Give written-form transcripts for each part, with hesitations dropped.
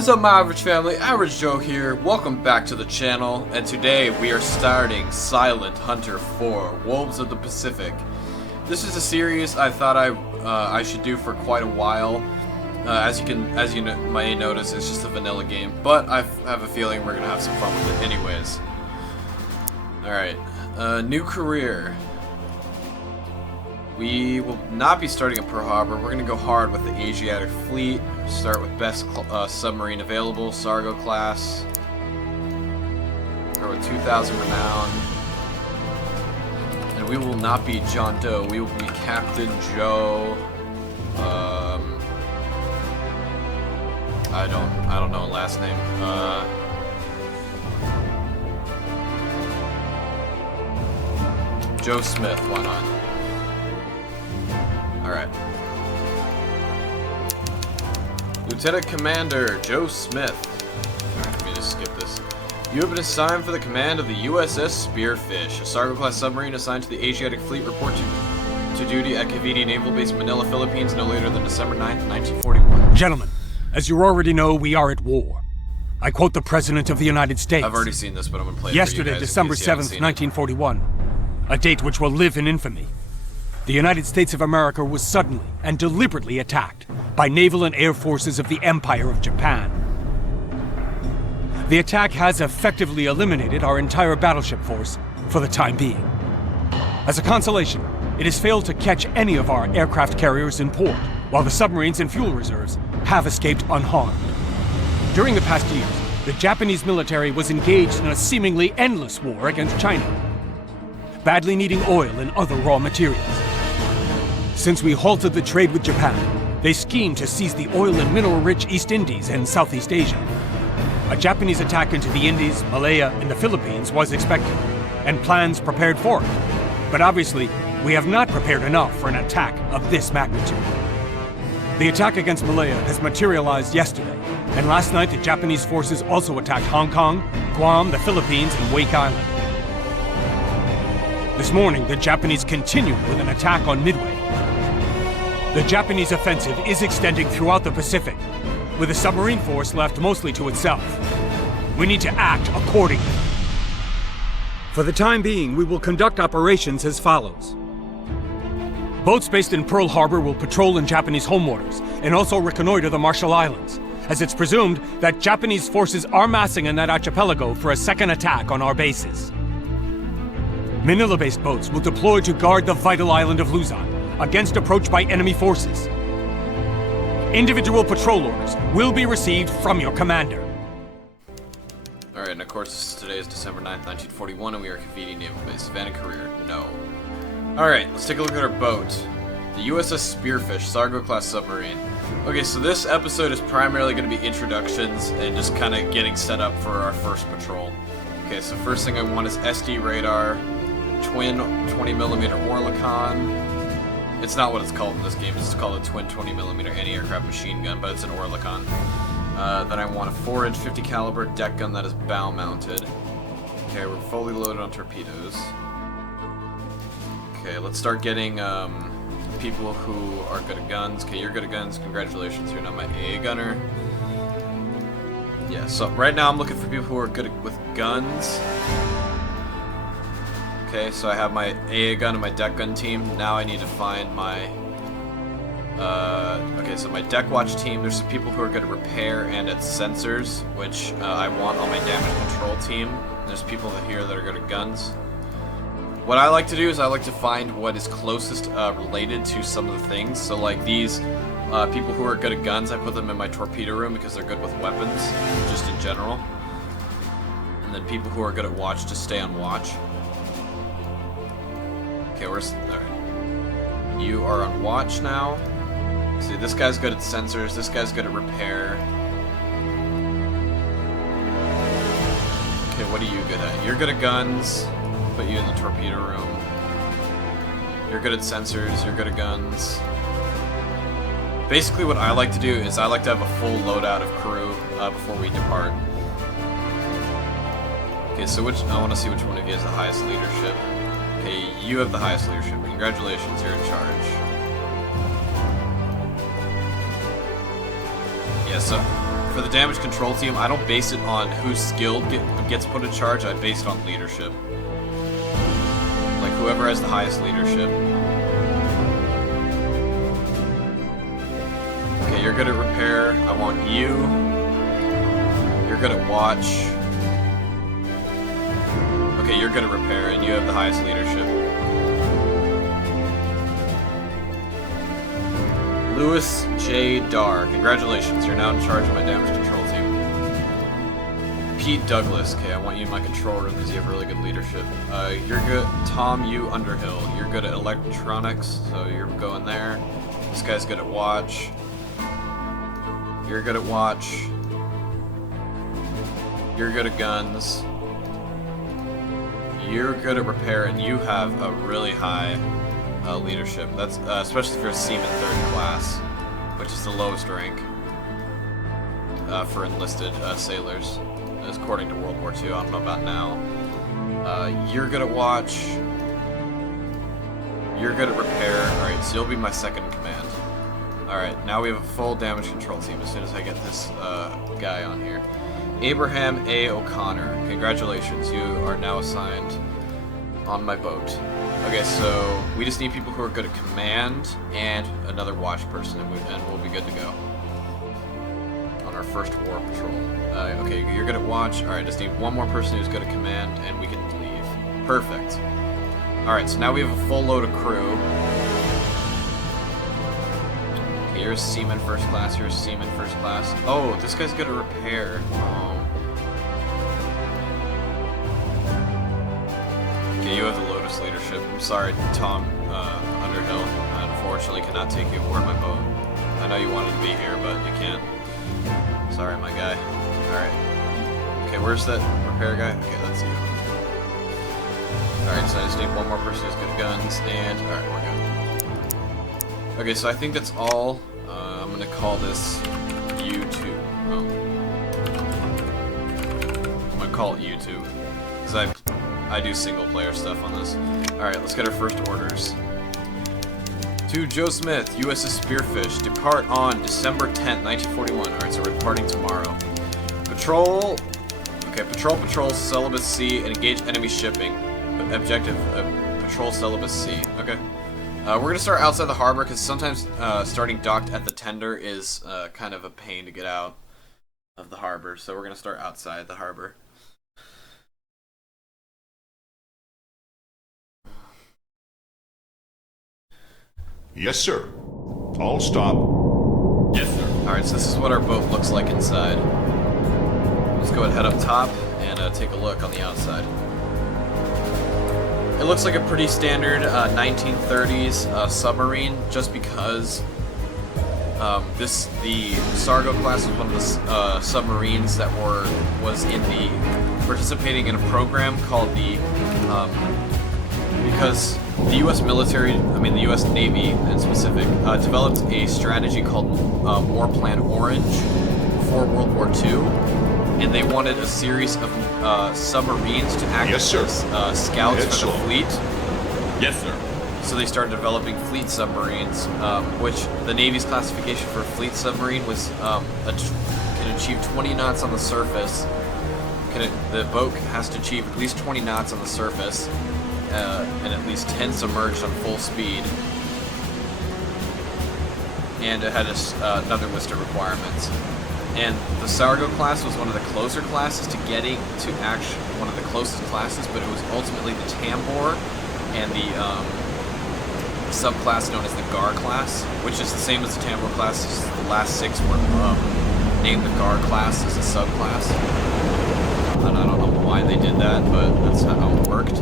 is up, my average family? Average Joe here. Welcome back to the channel, and today we are starting Silent Hunter 4: Wolves of the Pacific. This is a series I thought I should do for quite a while. As you may notice, it's just a vanilla game, but I have a feeling we're gonna have some fun with it anyways. All right, new career. We will not be starting at Pearl Harbor. We're going to go hard with the Asiatic Fleet. Start with best submarine available, Sargo class. Start with 2,000 renown. And we will not be John Doe. We will be Captain Joe. I don't know last name. Joe Smith. Why not? Alright. Lieutenant Commander Joe Smith. Alright, let me just skip this. You have been assigned for the command of the USS Spearfish, a Sargo-class submarine assigned to the Asiatic Fleet. Report to duty at Cavite Naval Base, Manila, Philippines, no later than December 9th, 1941. Gentlemen, as you already know, we are at war. I quote the President of the United States. I've already seen this, but I'm going to play it Yesterday, for you guys December 7th, 1941. A date which will live in infamy. The United States of America was suddenly and deliberately attacked by naval and air forces of the Empire of Japan. The attack has effectively eliminated our entire battleship force for the time being. As a consolation, it has failed to catch any of our aircraft carriers in port, while the submarines and fuel reserves have escaped unharmed. During the past years, the Japanese military was engaged in a seemingly endless war against China, badly needing oil and other raw materials. Since we halted the trade with Japan, they schemed to seize the oil and mineral-rich East Indies and Southeast Asia. A Japanese attack into the Indies, Malaya, and the Philippines was expected, and plans prepared for it. But obviously, we have not prepared enough for an attack of this magnitude. The attack against Malaya has materialized yesterday, and last night the Japanese forces also attacked Hong Kong, Guam, the Philippines, and Wake Island. This morning, the Japanese continued with an attack on Midway. The Japanese offensive is extending throughout the Pacific, with the submarine force left mostly to itself. We need to act accordingly. For the time being, we will conduct operations as follows. Boats based in Pearl Harbor will patrol in Japanese home waters and also reconnoiter the Marshall Islands, as it's presumed that Japanese forces are massing in that archipelago for a second attack on our bases. Manila-based boats will deploy to guard the vital island of Luzon against approach by enemy forces. Individual patrol orders will be received from your commander. Alright, and of course, today is December 9th, 1941, and we are at Cavite Naval Base. Savannah Career, no. Alright, let's take a look at our boat. The USS Spearfish, Sargo-class submarine. Okay, so this episode is primarily going to be introductions and just kind of getting set up for our first patrol. Okay, so first thing I want is SD radar, twin 20mm Oerlikon. It's not what it's called in this game, it's called a twin 20mm anti-aircraft machine gun, but it's an Oerlikon. Then I want a 4-inch 50 caliber deck gun that is bow mounted. Okay, we're fully loaded on torpedoes. Okay, let's start getting people who are good at guns. Okay, you're good at guns, congratulations, you're now my AA gunner. Yeah, so right now I'm looking for people who are good with guns. Okay, so I have my AA gun and my deck gun team. Now I need to find my... okay, so my deck watch team, there's some people who are good at repair and at sensors, which I want on my damage control team. There's people here that are good at guns. What I like to do is I like to find what is closest related to some of the things. So like these people who are good at guns, I put them in my torpedo room because they're good with weapons, just in general. And then people who are good at watch just stay on watch. Okay, alright. You are on watch now. See, this guy's good at sensors, this guy's good at repair. Okay, what are you good at? You're good at guns. Put you in the torpedo room. You're good at sensors, you're good at guns. Basically what I like to do is I like to have a full loadout of crew before we depart. Okay, so I want to see which one of you has the highest leadership. Okay, you have the highest leadership. Congratulations, you're in charge. Yeah, so For the damage control team, I don't base it on whose skill gets put in charge. I base it on leadership. Like whoever has the highest leadership. Okay, you're good at repair. I want you. You're good at watch. Okay, you're good at repair, and you have the highest leadership. Lewis J. Dar, congratulations, you're now in charge of my damage control team. Pete Douglas, okay, I want you in my control room because you have really good leadership. You're good. Tom U. Underhill, you're good at electronics, so you're going there. This guy's good at watch. You're good at watch. You're good at guns. You're good at repair, and you have a really high leadership. That's especially for a Seaman 3rd class, which is the lowest rank for enlisted sailors, according to World War II. I don't know about now. You're good at watch. You're good at repair. Alright, so you'll be my second in command. Alright, now we have a full damage control team as soon as I get this guy on here. Abraham A. O'Connor, congratulations, you are now assigned on my boat. Okay, so we just need people who are good at command and another watch person, and we'll be good to go on our first war patrol. Okay, you're good at watch. Alright, just need one more person who's good at command, and we can leave. Perfect. Alright, so now we have a full load of crew. Okay, here's Seaman First Class, here's Seaman First Class. Oh, this guy's good at repair. Okay, you have the Lotus leadership. I'm sorry, Tom Underhill. I unfortunately cannot take you aboard my boat. I know you wanted to be here, but you can't. Sorry, my guy. Alright. Okay, where's that repair guy? Okay, that's you. Alright, so I just need one more person who's good at guns, and... Alright, we're good. Okay, so I think that's all. I'm gonna call this U2. Oh. I'm gonna call it U2. Because I do single player stuff on this. Alright, let's get our first orders. To Joe Smith, USS Spearfish, depart on December 10th, 1941. Alright, so we're departing tomorrow. Patrol... Okay, patrol Celebes Sea and engage enemy shipping. Objective, patrol Celebes Sea. Okay. We're gonna start outside the harbor, because sometimes starting docked at the tender is kind of a pain to get out of the harbor. So we're gonna start outside the harbor. Yes, sir. All stop. Yes, sir. Alright, so this is what our boat looks like inside. Let's go ahead up top and take a look on the outside. It looks like a pretty standard 1930s submarine, just because the Sargo class was one of the submarines that was participating in a program called the because the U.S. military, the U.S. Navy in specific, developed a strategy called War Plan Orange for World War II, and they wanted a series of submarines to act as scouts for the fleet. Yes, sir. So they started developing fleet submarines, which the Navy's classification for a fleet submarine was can achieve 20 knots on the surface. The boat has to achieve at least 20 knots on the surface, and at least 10 submerged on full speed. And it had another list of requirements. And the Sargo class was one of the closer classes to getting to one of the closest classes, but it was ultimately the Tambor and the subclass known as the Gar class, which is the same as the Tambor class. Just the last 6 were named the Gar class as a subclass. And I don't know why they did that, but that's how it worked.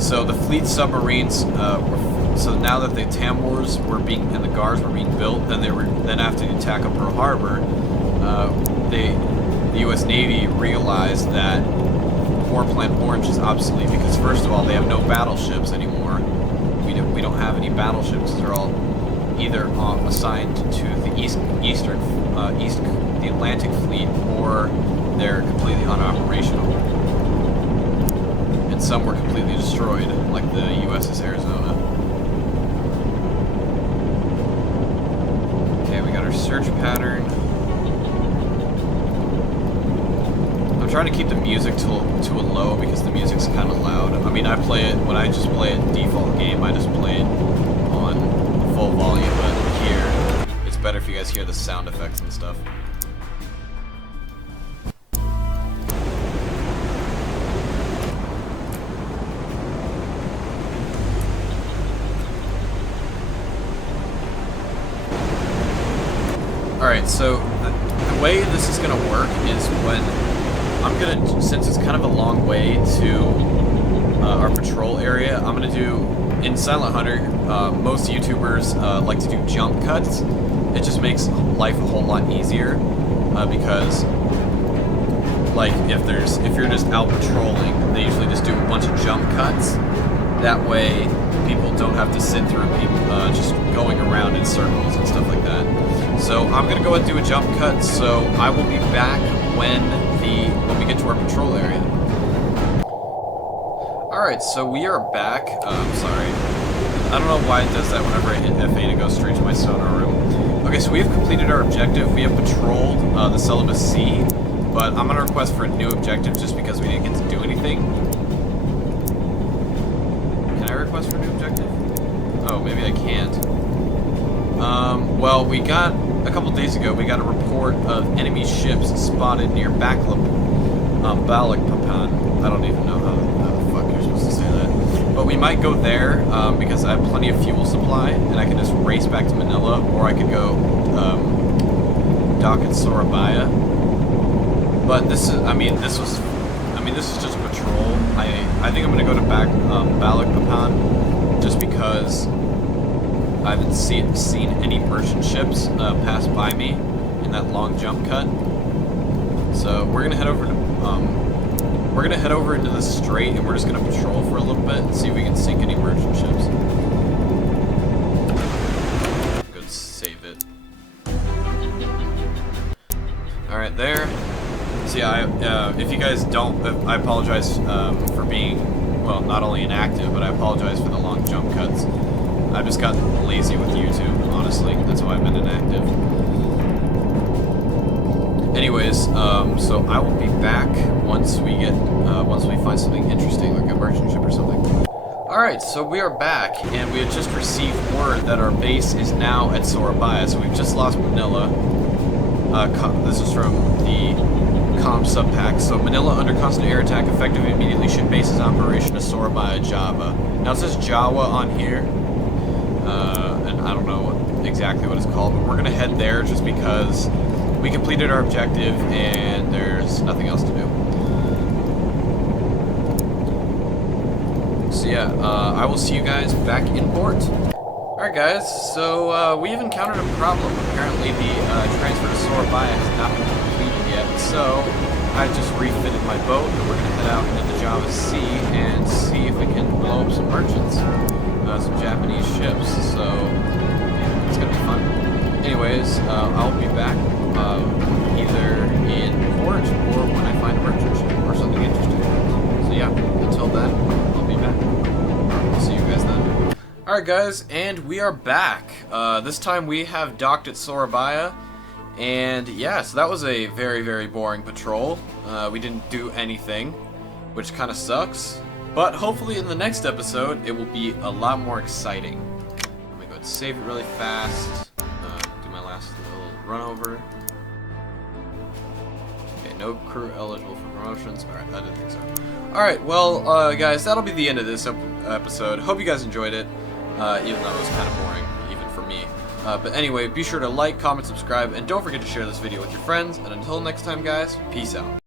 So the fleet submarines so now that the Tambors and the Gars were being built, then after the attack of Pearl Harbor, the U.S. Navy realized that War Plan Orange is obsolete because, first of all, they have no battleships anymore. We don't have any battleships. They're all either assigned to the the Atlantic Fleet, or they're completely unoperational. And some were completely destroyed, like the USS Arizona. Okay, we got our search pattern. I'm trying to keep the music to a low because the music's kind of loud. I mean, I play it, when I just play it default game, I just play it on full volume, but here, it's better if you guys hear the sound effects and stuff. Alright, so the way this is going to work is when I'm going to, since it's kind of a long way to our patrol area, I'm going to do, in Silent Hunter, most YouTubers like to do jump cuts. It just makes life a whole lot easier, because, like, if you're just out patrolling, they usually just do a bunch of jump cuts. That way, people don't have to sit through people just going around in circles and stuff like that. So I'm gonna go ahead and do a jump cut. So I will be back when we get to our patrol area. All right, so we are back. Sorry, I don't know why it does that whenever I hit F8. It goes straight to my sonar room. Okay, so we have completed our objective. We have patrolled the Celebes Sea, but I'm gonna request for a new objective just because we didn't get to do anything. Can I request for a new objective? Oh, maybe I can't. Well, we got, a couple days ago, we got a report of enemy ships spotted near Balikpapan. I don't even know how the fuck you're supposed to say that. But we might go there, because I have plenty of fuel supply, and I can just race back to Manila, or I could go, dock at Surabaya. But this is, this is just a patrol. I think I'm gonna go to Balikpapan, just because I haven't seen any merchant ships pass by me in that long jump cut. So we're gonna head over to into the strait, and we're just gonna patrol for a little bit and see if we can sink any merchant ships. Go save it. All right, there. So yeah, if you guys don't, I apologize for being, well, not only inactive, but I apologize for the long jump cuts. I've just gotten lazy with YouTube, honestly. That's why I've been inactive. Anyways, so I will be back once we find something interesting, like a merchant ship or something. Alright, so we are back, and we have just received word that our base is now at Surabaya, so we've just lost Manila. This is from the comm subpack. So Manila under constant air attack, effective immediately, ship bases operation to Surabaya, Java. Now it says Jawa on here. And I don't know exactly what it's called, but we're gonna head there just because we completed our objective and there's nothing else to do. So yeah, I will see you guys back in port. Alright guys, so we have encountered a problem. Apparently the transfer to Surabaya has not been completed yet, so I just refitted my boat and we're gonna head out into the Java Sea and see if we can blow up some merchants. Some Japanese ships, so yeah, it's gonna be fun. Anyways, I'll be back either in port or when I find a merchant ship or something interesting. So yeah, until then, I'll be back. I'll see you guys then. Alright guys, and we are back. This time we have docked at Surabaya, and yeah, so that was a very, very boring patrol. We didn't do anything, which kind of sucks. But hopefully in the next episode, it will be a lot more exciting. Let me go ahead and save it really fast. Do my last little run over. Okay, no crew eligible for promotions. Alright, I didn't think so. Alright, well, guys, that'll be the end of this episode. Hope you guys enjoyed it, even though it was kind of boring, even for me. But anyway, be sure to like, comment, subscribe, and don't forget to share this video with your friends. And until next time, guys, peace out.